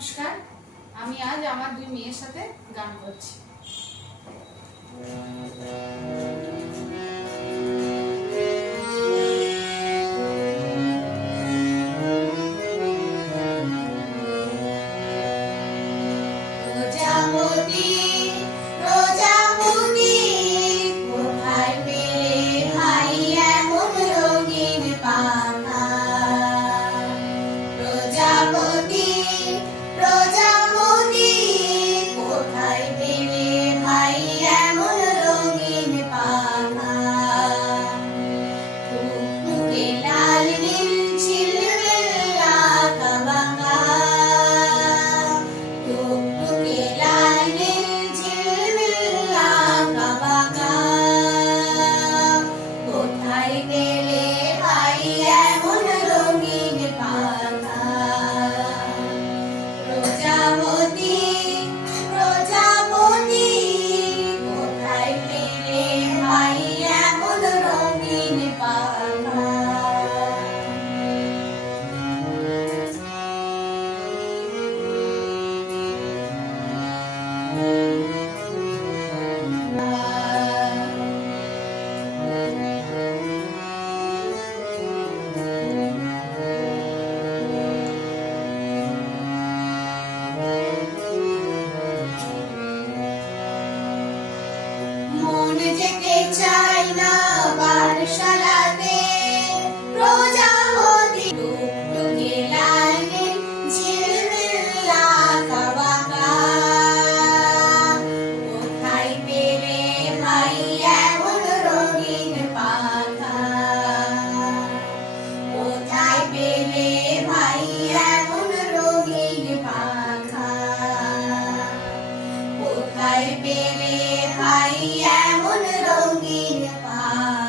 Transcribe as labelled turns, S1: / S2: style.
S1: নমস্কার। আমি আজ আমার দুই মেয়ের সাথে গান করছি।
S2: মন যেতে চাই না পাঠশালাতে রোজ पर पेले खाई है मुन रोंगी नेपाल